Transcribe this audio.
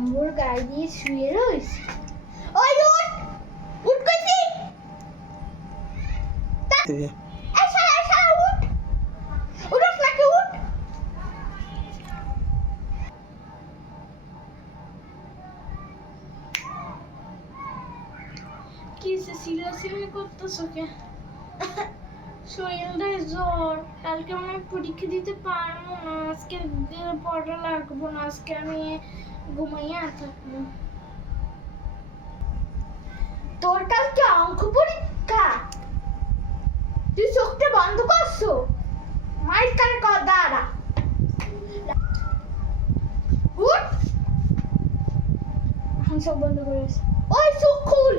কম্বল গায়ে দিয়ে শুয়ে রইস। ওই উঠ উঠ কইছি। এই শালা উঠ। উঠস নাকি উঠ। কি সিলাসিলি করতেছো কে? শরীরটা জ্বর, কালকে আমি পরীক্ষা দিতে পারবো না, আজকে পড়া লাগবো না, আজকে আমি ঘুমাইয়া থাকবো। তোর কালকে অঙ্ক পরীক্ষা, তুই চোখটা বন্ধ করছো? মাইর কানে দাঁড়া উঠ। সব বন্ধ করেছে। ওই চোখ খুল।